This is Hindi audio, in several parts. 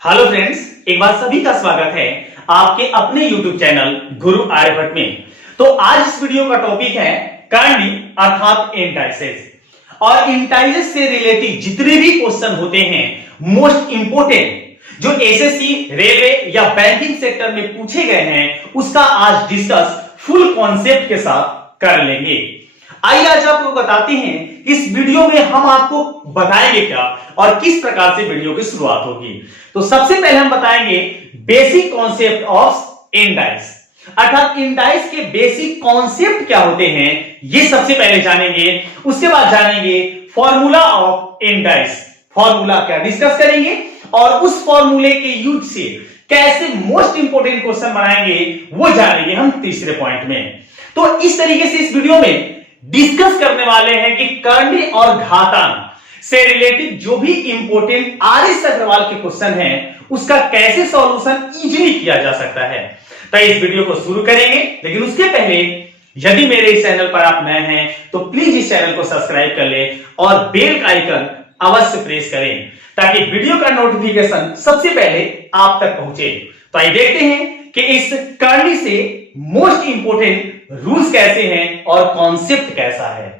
हेलो फ्रेंड्स, एक बार सभी का स्वागत है आपके अपने YouTube चैनल गुरु आर्यभट्ट में। तो आज इस वीडियो का टॉपिक है कर्णी अर्थात इंटाइसेस। और इंटाइसेस से रिलेटेड जितने भी क्वेश्चन होते हैं मोस्ट इंपोर्टेंट जो एसएससी, रेलवे या बैंकिंग सेक्टर में पूछे गए हैं उसका आज डिस्कस फुल कॉन्सेप्ट के साथ कर लेंगे। आइए आज आपको बताते हैं इस वीडियो में हम आपको बताएंगे क्या और किस प्रकार से वीडियो की शुरुआत होगी। तो सबसे पहले हम बताएंगे बेसिक कॉन्सेप्ट ऑफ इंडाइस, अर्थात इंडाइस के बेसिक कॉन्सेप्ट क्या होते हैं ये सबसे पहले जानेंगे। उसके बाद जानेंगे फॉर्मूला ऑफ इंडाइस, फॉर्मूला क्या डिस्कस करेंगे और उस फॉर्मूले के यूज से कैसे मोस्ट इंपोर्टेंट क्वेश्चन बनाएंगे वो जानेंगे हम तीसरे पॉइंट में। तो इस तरीके से इस वीडियो में डिस्कस करने वाले हैं कि कर्णी और घातांक से रिलेटेड जो भी इंपोर्टेंट आर.एस. अग्रवाल के क्वेश्चन हैं उसका कैसे सॉल्यूशन इजीली किया जा सकता है। तो इस वीडियो को शुरू करेंगे, लेकिन उसके पहले यदि मेरे इस चैनल पर आप नए हैं तो प्लीज इस चैनल को सब्सक्राइब कर ले और बेल का आइकन अवश्य प्रेस करें ताकि वीडियो का नोटिफिकेशन सबसे पहले आप तक पहुंचे। तो आइए देखते हैं कि इस कर्णी से मोस्ट इंपोर्टेंट रूल्स कैसे हैं और कॉन्सेप्ट कैसा है।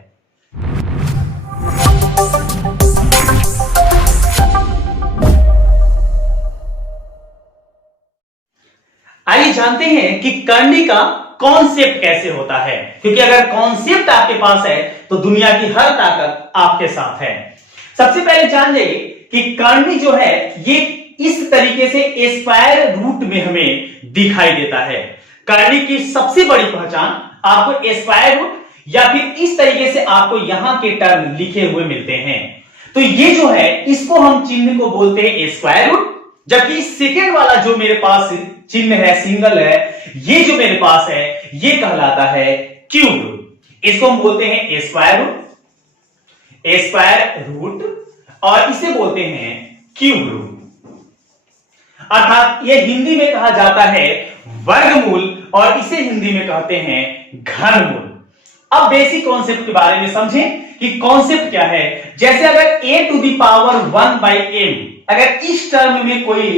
आइए जानते हैं कि कर्णी का कॉन्सेप्ट कैसे होता है, क्योंकि अगर कॉन्सेप्ट आपके पास है तो दुनिया की हर ताकत आपके साथ है। सबसे पहले जान जाइए कि कर्णी जो है ये इस तरीके से स्क्वायर रूट में हमें दिखाई देता है। कर्णी की सबसे बड़ी पहचान आपको स्क्वायर रूट या फिर इस तरीके से आपको यहां के टर्म लिखे हुए मिलते हैं। तो ये जो है इसको हम चिन्ह को बोलते हैं स्क्वायर रूट, जबकि सेकेंड वाला जो मेरे पास चिन्ह है सिंगल है, ये जो मेरे पास है ये कहलाता है क्यूब रूट। इसको हम बोलते हैं स्क्वायर रूट और इसे बोलते हैं क्यूब रूट। अर्थात ये हिंदी में कहा जाता है वर्गमूल और इसे हिंदी में कहते हैं घनमूल। अब बेसिक कॉन्सेप्ट के बारे में समझें कि कॉन्सेप्ट क्या है। जैसे अगर a to the power 1/m अगर इस टर्म में कोई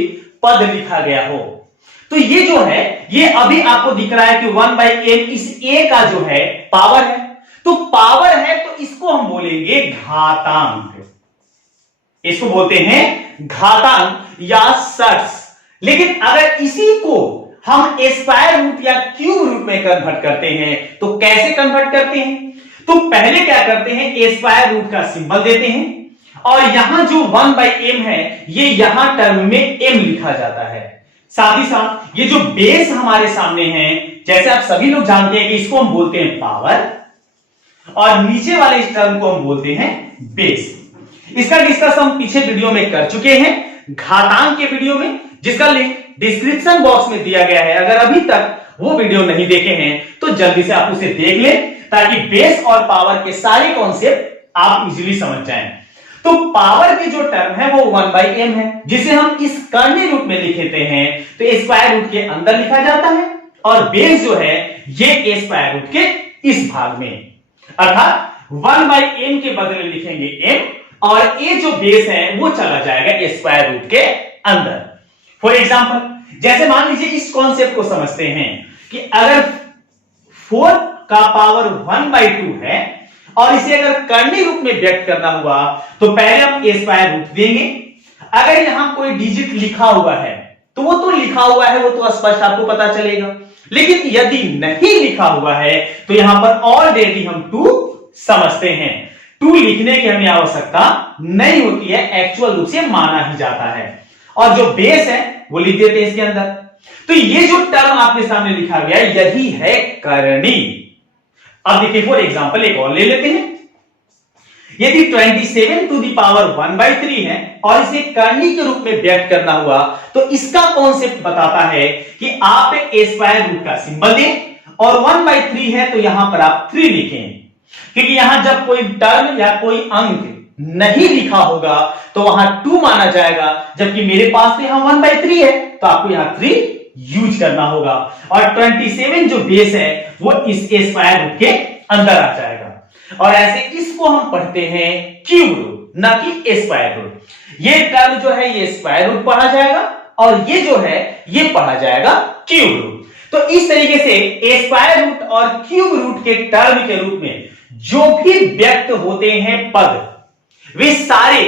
पद लिखा गया हो तो ये जो है ये अभी आपको दिख रहा है कि 1/m इस a का जो है पावर है, तो पावर है तो इसको हम बोलेंगे घातांक, इसको बोलते हैं घातांक या शर्स। लेकिन अगर इसी को हम स्क्वायर रूट या क्यूब रूट में कन्वर्ट करते हैं तो कैसे कन्वर्ट करते हैं, तो पहले क्या करते हैं स्क्वायर रूट का सिंबल देते हैं और यहां जो 1/m है ये यहां टर्म में m लिखा जाता है। साथ ही साथ ये जो बेस हमारे सामने है, जैसे आप सभी लोग जानते हैं कि इसको हम बोलते हैं पावर और नीचे वाले इस टर्म को हम बोलते हैं बेस। इसका डिस्कस हम पीछे वीडियो में कर चुके हैं, घातांक के वीडियो में, जिसका लिंक डिस्क्रिप्शन बॉक्स में दिया गया है। अगर अभी तक वो वीडियो नहीं देखे हैं तो जल्दी से आप उसे देख लें ताकि बेस और पावर के सारे कॉन्सेप्ट आप इजीली समझ जाएं। तो पावर की जो टर्म है वो 1/m है, जिसे हम इस कर्णी रूप में लिखते हैं तो स्क्वायर रूट के अंदर लिखा जाता है और बेस जो है ये स्क्वायर रूट के इस भाग में, अर्थात 1/m के बदले लिखेंगे m और ये जो बेस है वो चला जाएगा स्क्वायर रूट के अंदर। फॉर एग्जाम्पल जैसे मान लीजिए इस कॉन्सेप्ट को समझते हैं कि अगर 4 का पावर 1/2 है और इसे अगर कर्णी रूप में व्यक्त करना हुआ तो पहले हम स्क्वायर रूट देंगे। अगर यहां कोई डिजिट लिखा हुआ है तो वो तो लिखा हुआ है, वो तो स्पष्ट आपको पता चलेगा, लेकिन यदि नहीं लिखा हुआ है तो यहां पर ऑलरेडी हम 2 समझते हैं। 2 लिखने की हमें आवश्यकता नहीं होती है, एक्चुअल रूप से माना ही जाता है और जो बेस है वो लिख देते हैं इसके अंदर। तो ये जो टर्म आपके सामने लिखा गया यही है कर्णी। अब देखिए फॉर एग्जांपल एक और ले लेते हैं। यदि 27 टू दी पावर 1/3 है और इसे कर्णी के रूप में व्यक्त करना हुआ तो इसका कॉन्सेप्ट बताता है कि आप स्क्वायर रूट का सिंबल दें और 1/3 है तो यहां पर आप 3 लिखें, क्योंकि यहां जब कोई टर्म या कोई अंक नहीं लिखा होगा तो वहां 2 माना जाएगा, जबकि मेरे पास तो यहां 1/3 है तो आपको यहां 3 यूज करना होगा और 27 जो बेस है वो इस स्क्वायर रूट के अंदर आ जाएगा। और ऐसे इसको हम पढ़ते हैं क्यूब रूट। ना कि स्क्वायर रूट। ये टर्म जो है ये स्क्वायर रूट पढ़ा जाएगा और ये जो है ये पढ़ा जाएगा क्यूब रूट। तो इस तरीके से स्क्वायर रूट और क्यूब रूट के टर्म के रूप में जो भी व्यक्त होते हैं पद वे सारे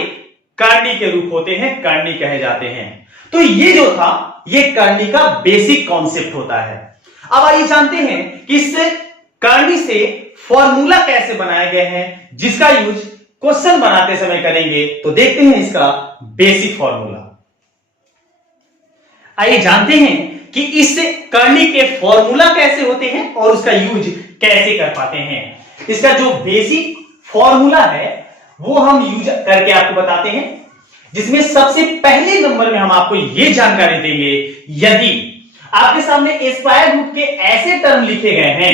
कर्णी के रूप होते हैं, कर्णी कहे जाते हैं। तो ये जो था ये कर्णी का बेसिक कॉन्सेप्ट होता है। अब आइए जानते हैं कि इस कर्णी से फॉर्मूला कैसे बनाए गए हैं जिसका यूज क्वेश्चन बनाते समय करेंगे। तो देखते हैं इसका बेसिक फॉर्मूला। आइए जानते हैं कि इस कर्णी के फॉर्मूला कैसे होते हैं और उसका यूज कैसे कर पाते हैं। इसका जो बेसिक फॉर्मूला है वो हम यूज करके आपको बताते हैं, जिसमें सबसे पहले नंबर में हम आपको यह जानकारी देंगे, यदि आपके सामने स्क्वायर रूट के ऐसे टर्म लिखे गए हैं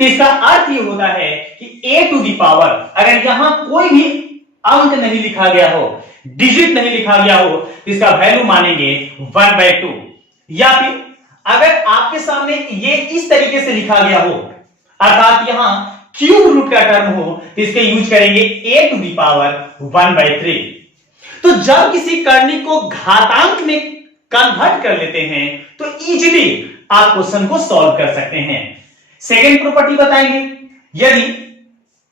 तो इसका अर्थ ये होता है कि a टू दी पावर, अगर यहां कोई भी अंक नहीं लिखा गया हो, डिजिट नहीं लिखा गया हो, तो इसका वैल्यू मानेंगे 1/2। या फिर अगर आपके सामने ये इस तरीके से लिखा गया हो, अर्थात यहां क्यूब रूट का टर्म हो, तो इसके यूज करेंगे a टू दी पावर 1/3। तो जब किसी कर्णी को घातांक में कन्वर्ट कर लेते हैं तो इजीली आप क्वेश्चन को सॉल्व कर सकते हैं। सेकेंड प्रॉपर्टी बताएंगे, यदि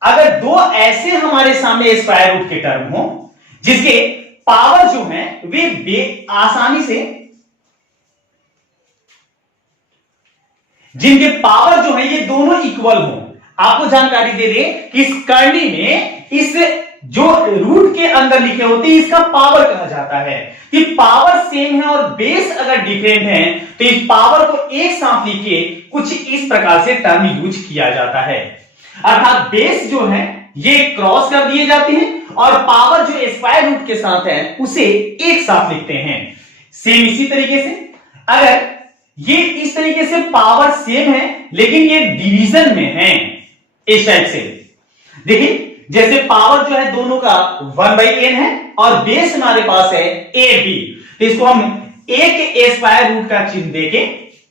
अगर दो ऐसे हमारे सामने स्क्वायर रूट के टर्म हो जिसके पावर जो है वे आसानी से, जिनके पावर जो है ये दोनों इक्वल हो। आपको जानकारी दे दें कि इस कर्णी में इस जो रूट के अंदर लिखे होते हैं इसका पावर कहा जाता है कि पावर सेम है और बेस अगर डिफरेंट है तो इस पावर को एक साथ लिखे कुछ इस प्रकार से टर्म यूज किया जाता है। अर्थात बेस जो है ये क्रॉस कर दिए जाते हैं और पावर जो स्क्वायर रूट के साथ है उसे एक साथ लिखते हैं। सेम इसी तरीके से अगर ये इस तरीके से पावर सेम है लेकिन ये डिवीजन में है, इस टाइप से देखिए, जैसे पावर जो है दोनों का 1/n है और बेस हमारे पास है ab, तो इसको हम एक स्क्वायर रूट का चिन्ह देके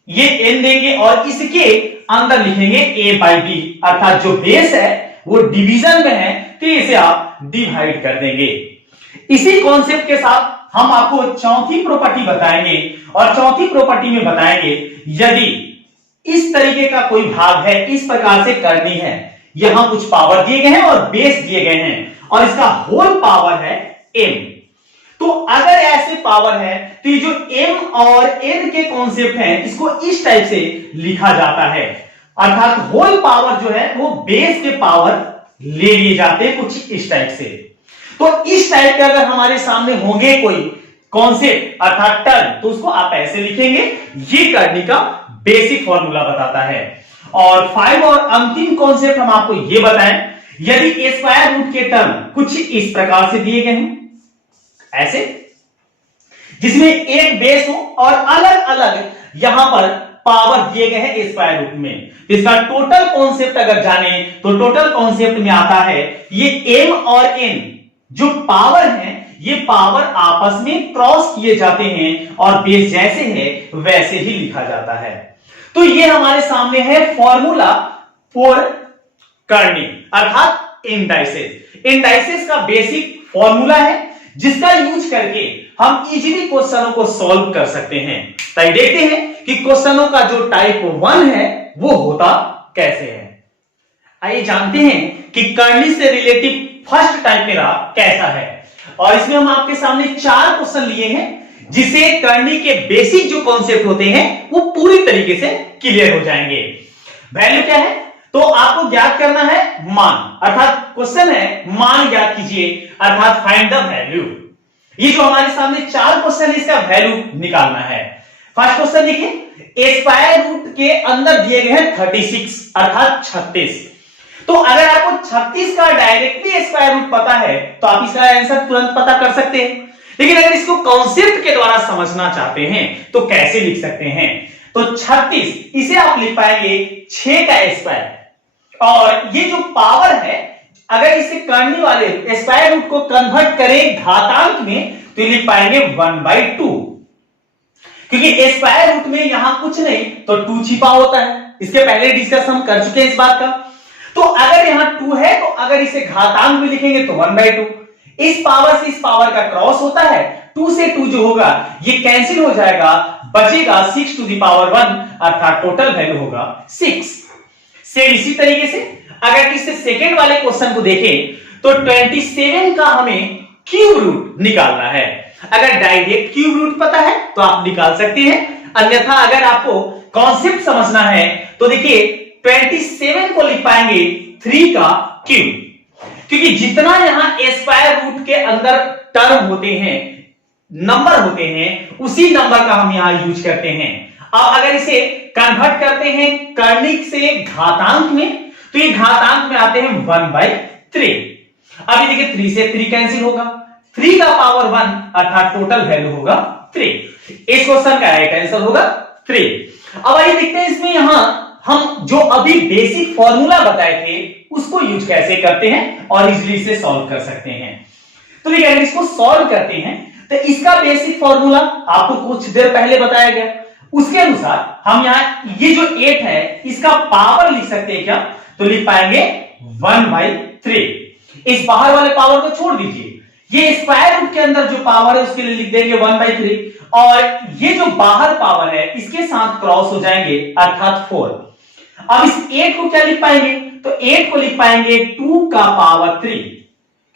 ये n देंगे और इसके अंदर लिखेंगे a/b, अर्थात जो बेस है वो डिवीजन में है तो इसे आप डिवाइड कर देंगे। इसी कॉन्सेप्ट के साथ हम आपको चौथी प्रॉपर्टी बताएंगे और चौथी प्रॉपर्टी में बताएंगे, यदि इस तरीके का कोई भाग है, इस प्रकार से करनी है, यहां कुछ पावर दिए गए हैं और बेस दिए गए हैं और इसका होल पावर है m, तो अगर ऐसे पावर है तो ये जो m और n के कॉन्सेप्ट हैं इसको इस टाइप से लिखा जाता है, अर्थात होल पावर जो है वो बेस के पावर ले लिए जाते हैं कुछ इस टाइप से। तो इस टाइप के अगर हमारे सामने होंगे कोई कॉन्सेप्ट अर्थात टर्म तो उसको आप ऐसे लिखेंगे। ये करने का बेसिक फॉर्मूला बताता है। और 5 और अंतिम कॉन्सेप्ट हम आपको ये बताएं, यदि स्क्वायर रूट के टर्म कुछ इस प्रकार से दिए गए हों, ऐसे जिसमें एक बेस हो और अलग अलग यहां पर पावर दिए गए हैं स्क्वायर रूट में, इसका टोटल कॉन्सेप्ट अगर जाने तो टोटल कॉन्सेप्ट में आता है ये m और n जो पावर है ये पावर आपस में क्रॉस किए जाते हैं और बेस जैसे है वैसे ही लिखा जाता है। तो ये हमारे सामने है फॉर्मूला फॉर करनी अर्थात इंडाइसेस। इंडाइसेस का बेसिक फॉर्मूला है जिसका यूज करके हम इजीली क्वेश्चनों को सॉल्व कर सकते हैं। तो देखते हैं कि क्वेश्चनों का जो टाइप 1 है वो होता कैसे है। आइए जानते हैं कि करनी से रिलेटिव फर्स्ट टाइप मेरा कैसा है, और इसमें हम आपके सामने 4 क्वेश्चन लिए हैं जिसे करनी के बेसिक जो कॉन्सेप्ट होते हैं वो पूरी तरीके से क्लियर हो जाएंगे। वैल्यू क्या है तो आपको ज्ञात करना है मान, अर्थात क्वेश्चन है मान ज्ञात कीजिए अर्थात फाइंड द वैल्यू। ये जो हमारे सामने 4 क्वेश्चन है इसका वैल्यू निकालना है। फर्स्ट क्वेश्चन देखिए, स्क्वायर रूट के अंदर दिए गए हैं 36 अर्थात 36। तो अगर आपको 36 का डायरेक्टली स्क्वायर रूट पता है तो आप इसका आंसर तुरंत पता कर सकते हैं, लेकिन अगर इसको कॉन्सेप्ट के द्वारा समझना चाहते हैं तो कैसे लिख सकते हैं। तो 36 इसे आप लिख पाएंगे 6 का स्क्वायर, और ये जो पावर है अगर इसे करने वाले स्क्वायर रूट को कन्वर्ट करें घातांक में तो लिख पाएंगे 1/2, क्योंकि स्क्वायर रूट में यहां कुछ नहीं तो 2 छिपा होता है। इसके पहले डिस्कस हम कर चुके हैं इस बात का। तो अगर यहां 2 है तो अगर इसे घातांक में लिखेंगे तो 1/2, इस पावर से इस पावर का क्रॉस होता है, 2 से 2 जो होगा ये कैंसिल हो जाएगा, बचेगा 6 टू द पावर 1, अर्थात टोटल वैल्यू होगा 6। सेम इसी तरीके से अगर इससे सेकेंड वाले क्वेश्चन को देखें तो 27 का हमें क्यूब रूट निकालना है। अगर डायरेक्ट क्यूब रूट पता है तो आप निकाल सकते हैं, अन्यथा अगर आपको कॉन्सेप्ट समझना है तो देखिए 27 को लिख पाएंगे 3 का क्यूब, क्योंकि जितना यहां स्क्वायर रूट के अंदर टर्म होते हैं, नंबर होते हैं, उसी नंबर का हम यहां यूज करते हैं। अब अगर इसे कन्वर्ट करते हैं कर्णिक से घातांक में तो ये घातांक में आते हैं 1/3। अभी देखिए 3 से 3 कैंसिल होगा, 3 का पावर 1 अर्थात टोटल वैल्यू होगा 3। इस क्वेश्चन का राइट आंसर होगा 3। अब आइए देखते हैं इसमें यहां हम जो अभी बेसिक फॉर्मूला बताए थे उसको यूज कैसे करते हैं और इजीली इसे सॉल्व कर सकते हैं। तो देखिए अगर इसको सॉल्व करते हैं तो इसका बेसिक फॉर्मूला आपको कुछ देर पहले बताया गया, उसके अनुसार हम यहां ये जो 8 है इसका पावर लिख सकते हैं क्या, तो लिख पाएंगे 1/3। इस बाहर वाले पावर को छोड़ दीजिए, ये स्क्वायर रूट के अंदर जो पावर है उसके लिए लिख देंगे 1/3 और ये जो बाहर पावर है इसके साथ क्रॉस हो जाएंगे अर्थात 4। अब इस 8 को क्या लिख पाएंगे, तो 8 को लिख पाएंगे 2 का पावर 3,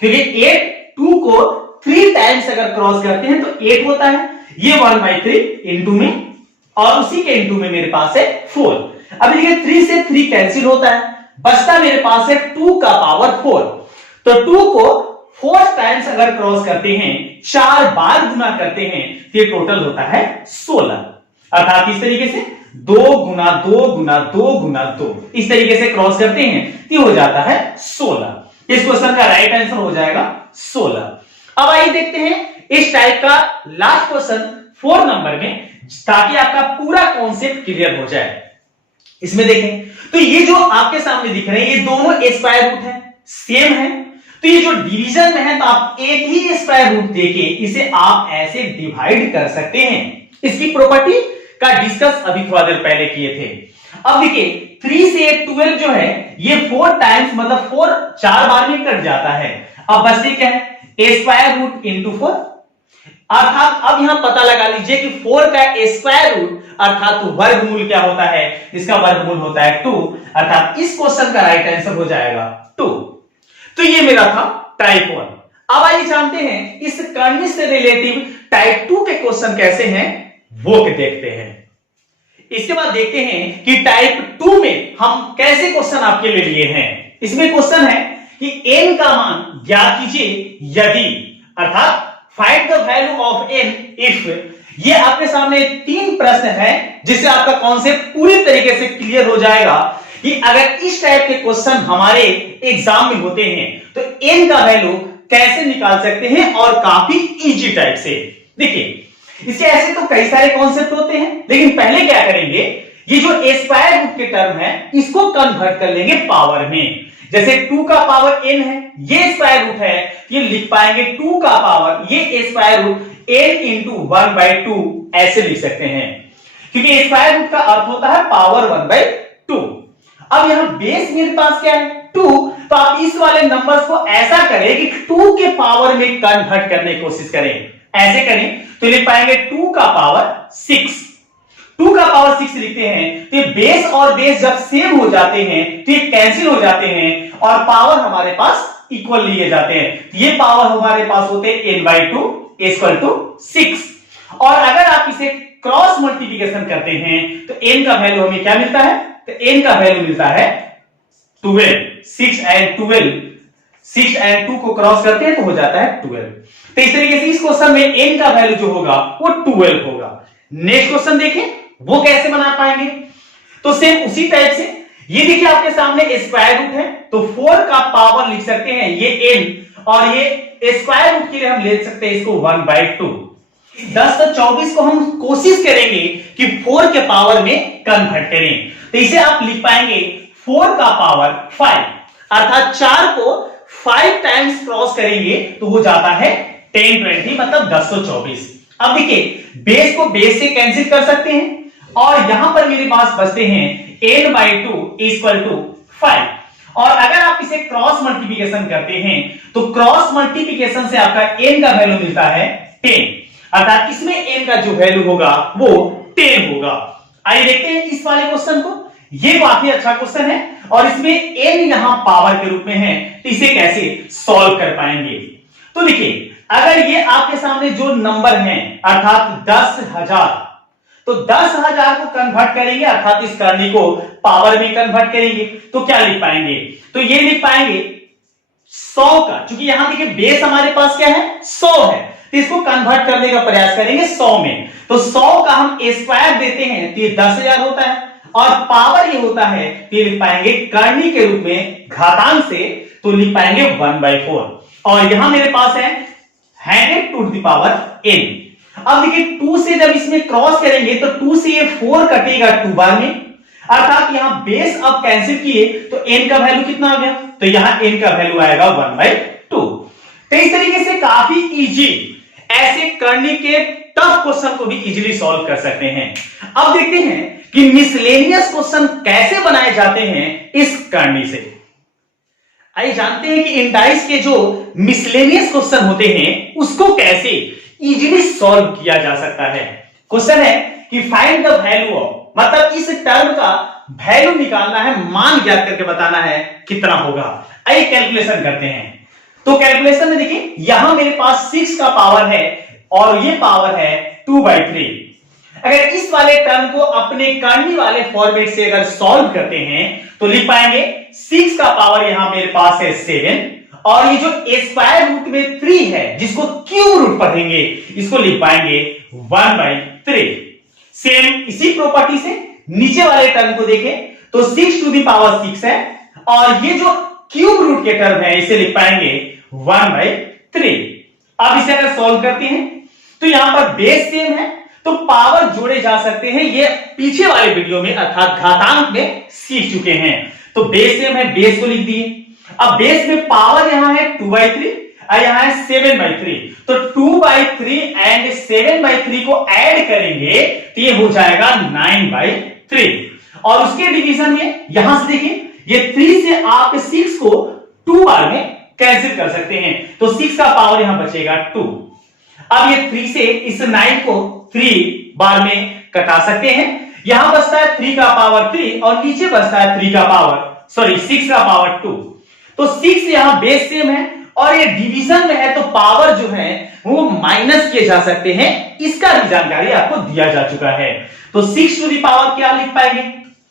क्योंकि 8 2 को 3 टाइम्स अगर क्रॉस करते हैं तो 8 होता है, ये 1/3 इंटू में और उसी के इंटू में मेरे पास है 4। अब देखिए 3 से 3 कैंसिल होता है, बचता मेरे पास है 2 का पावर 4। तो 2 को 4 टाइम्स अगर क्रॉस करते हैं, 4 बार गुना करते हैं तो ये टोटल होता है 16, अर्थात इस तरीके से 2 गुना 2 गुना 2 गुना 2 इस तरीके से क्रॉस करते हैं तो हो जाता है 16। इस क्वेश्चन का राइट आंसर हो जाएगा 16। अब आइए देखते हैं इस टाइप का लास्ट क्वेश्चन 4 नंबर में, ताकि आपका पूरा कॉन्सेप्ट क्लियर हो जाए। इसमें देखें तो ये जो आपके सामने दिख रहे हैं ये दोनों स्क्वायर रूट है, सेम है, तो ये जो डिवीजन में है तो आप एक ही स्क्वायर रूट देके इसे आप ऐसे डिवाइड कर सकते हैं। इसकी प्रॉपर्टी का डिस्कस अभी थोड़ा देर पहले किए थे। अब देखिए 3 से 12 जो है ये 4 टाइम्स मतलब 4 4 बार में कट जाता है। अब बचते क्या है, स्क्वायर रूट इंटू 4, अर्थात अब यहां पता लगा लीजिए कि 4 का स्क्वायर रूट अर्थात वर्गमूल क्या होता है, इसका वर्गमूल होता है 2, अर्थात इस क्वेश्चन का राइट आंसर हो जाएगा 2। तो ये मेरा था टाइप 1। अब आइए जानते हैं इस कर्निश से रिलेटिव टाइप 2 के क्वेश्चन कैसे हैं वो देखते हैं। इसके बाद देखते हैं कि टाइप 2 में हम कैसे क्वेश्चन आपके लिए लिए हैं। इसमें क्वेश्चन है कि n का मान ज्ञात कीजिए यदि, अर्थात find the value of n if. ये आपके सामने 3 प्रश्न है जिससे आपका कॉन्सेप्ट पूरी तरीके से क्लियर हो जाएगा कि अगर इस टाइप के क्वेश्चन हमारे एग्जाम में होते हैं तो n का वैल्यू कैसे निकाल सकते हैं और काफी इजी टाइप से। देखिए इसके ऐसे तो कई सारे कॉन्सेप्ट होते हैं, लेकिन पहले क्या करेंगे, ये जो स्क्वायर रूट के टर्म है इसको कन्वर्ट कर लेंगे पावर में। जैसे 2 का पावर n है, ये स्क्वायर रूट है, ये लिख पाएंगे 2 का पावर ये स्क्वायर रूट n इंटू 1/2 ऐसे लिख सकते हैं, क्योंकि स्क्वायर रूट का अर्थ होता है पावर 1/2। अब यहां बेस मेरे पास क्या है 2, तो आप इस वाले नंबर्स को ऐसा करें कि 2 के पावर में कन्वर्ट करने की कोशिश करें। ऐसे करें तो लिख पाएंगे 2 का पावर 6। 2 का पावर 6 लिखते हैं तो ये बेस और बेस जब सेम हो जाते हैं तो ये कैंसिल हो जाते हैं और पावर हमारे पास इक्वल लिए जाते हैं। ये पावर हमारे पास होते हैं n/2 इक्वल टू 6। और अगर आप इसे क्रॉस मल्टीप्लिकेशन करते हैं तो n का वैल्यू हमें क्या मिलता है, तो n का वैल्यू मिलता है 12। 6 एंड 12, 6 एंड 2 को क्रॉस करते हैं तो हो जाता है 12। तो इस तरीके से इस क्वेश्चन में n का वैल्यू जो होगा वो 12 होगा। नेक्स्ट क्वेश्चन देखें वो कैसे बना पाएंगे, तो सेम उसी टाइप से ये देखिए आपके सामने स्क्वायर रूट है तो 4 का पावर लिख सकते हैं ये n और ये स्क्वायर रूट के लिए हम ले सकते हैं इसको 1/2। 10 तो 24 को हम कोशिश करेंगे कि 4 के पावर में कन्वर्ट करें, तो इसे आप लिख पाएंगे 4 का पावर 5, अर्थात 4 को 5 टाइम्स क्रॉस करेंगे तो हो जाता है 1020 मतलब 1024। अब देखिए बेस को बेस से कैंसिल कर सकते हैं और यहां पर मेरे पास बचते हैं n/2 इक्वल टू 5 और अगर आप इसे क्रॉस मल्टीप्लिकेशन करते हैं तो क्रॉस मल्टीप्लिकेशन से आपका n का वैल्यू मिलता है 10, अर्थात इसमें n का जो वैल्यू होगा वो 10 होगा। आइए देखते हैं इस वाले क्वेश्चन को। ये काफी अच्छा क्वेश्चन है और इसमें n यहां पावर के रूप में है, तो इसे कैसे सॉल्व कर पाएंगे। तो देखिए, अगर ये आपके सामने जो नंबर है अर्थात 10,000, तो 10,000 को कन्वर्ट करेंगे अर्थात इस करनी को पावर में कन्वर्ट करेंगे तो क्या लिख पाएंगे, तो ये लिख पाएंगे 100 का, क्योंकि यहां देखिए बेस हमारे पास क्या है 100 है, तो इसको कन्वर्ट करने का प्रयास करेंगे 100 में। तो 100 का हम स्क्वायर देते हैं तो ये 10,000 होता है और पावर ये होता है तो ये लिख पाएंगे करनी के रूप में घातांक से, तो लिख पाएंगे 1/4 और यहां मेरे पास है 100 टू द पावर n। अब देखिए 2 से जब इसमें क्रॉस करेंगे तो 2 से ये 4 कटेगा 2 बार में, अर्थात यहां बेस अब कैंसिल किए तो n का वैल्यू कितना आ गया, तो यहां n का वैल्यू आएगा 1/2। तो इस तरीके से काफी इजी ऐसे करने के टफ क्वेश्चन को भी इजीली सॉल्व कर सकते हैं। अब देखते हैं कि मिसलेनियस क्वेश्चन कैसे बनाए जाते हैं इस करनी से। आइए जानते हैं कि इंडाइस के जो मिसलेनियस क्वेश्चन होते हैं उसको कैसे इजीली सॉल्व किया जा सकता है। क्वेश्चन है कि फाइंड द वैल्यू ऑफ, मतलब इस टर्म का वैल्यू निकालना है, मान ज्ञात करके बताना है कितना होगा। आइए कैलकुलेशन करते हैं। तो कैलकुलेशन में देखिए यहां मेरे पास 6 का पावर है और ये पावर है 2/3। अगर इस वाले टर्म को अपने करनी वाले फॉर्मेट से अगर सॉल्व करते हैं तो लिख पाएंगे 6 का पावर यहां मेरे पास है 7 और ये जो स्क्वायर रूट में 3 है जिसको क्यूब रूट पढ़ेंगे इसको लिख पाएंगे 1/3। सेम इसी प्रॉपर्टी से नीचे वाले टर्म को देखें तो 6 टू द पावर 6 है और ये जो क्यूब रूट के टर्म है इसे लिख पाएंगे 1/3। अब इसे अगर सॉल्व करते हैं तो यहां पर बेस सेम है तो पावर जोड़े जा सकते हैं, ये पीछे वाले वीडियो में अर्थात घातांक में सीख चुके हैं। तो बेस सेम है, बेस को लिख दिए। अब बेस में पावर यहां है 2/3 और यहां है 7/3, तो 2/3 एंड 7/3 को ऐड करेंगे तो ये हो जाएगा 9/3 और उसके डिवीजन में यहां से देखिए ये 3 से आप 6 को 2 बार में कैंसिल कर सकते हैं, तो 6 का पावर यहां बचेगा 2। अब ये 3 से इस 9 को 3 बार में कटा सकते हैं, यहां बचता है 3 का पावर 3 और नीचे बचता है 6 का पावर 2। तो 6 यहां बेस सेम है और ये डिवीजन में है तो पावर जो है वो माइनस किए जा सकते हैं, इसका भी जानकारी आपको दिया जा चुका है। तो 6 टू द पावर क्या लिख पाएंगे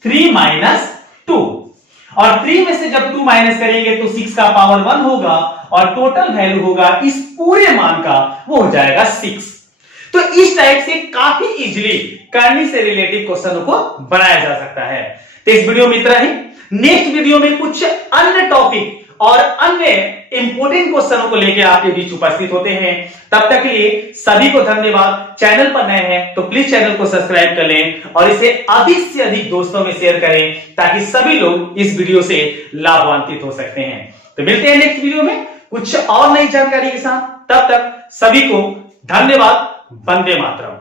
3 - 2 और 3 में से जब 2 माइनस करेंगे तो 6 का पावर 1 होगा और टोटल वैल्यू होगा इस पूरे मान का वो हो जाएगा 6। तो इस टाइप से काफी इजीली करनी से रिलेटेड क्वेश्चनों को बनाया जा सकता है। तो इस वीडियो में इतना ही, नेक्स्ट वीडियो में कुछ अन्य टॉपिक और अन्य इंपोर्टेंट क्वेश्चनों को लेकर आपके बीच उपस्थित होते हैं। तब तक के लिए सभी को धन्यवाद। चैनल पर नए हैं तो प्लीज चैनल को सब्सक्राइब कर लें और इसे अधिक से अधिक दोस्तों में शेयर करें ताकि सभी लोग इस वीडियो से लाभान्वित हो सकते हैं। तो मिलते हैं नेक्स्ट वीडियो में कुछ और नई जानकारी के साथ। तब तक सभी को धन्यवाद। वंदे मातरम।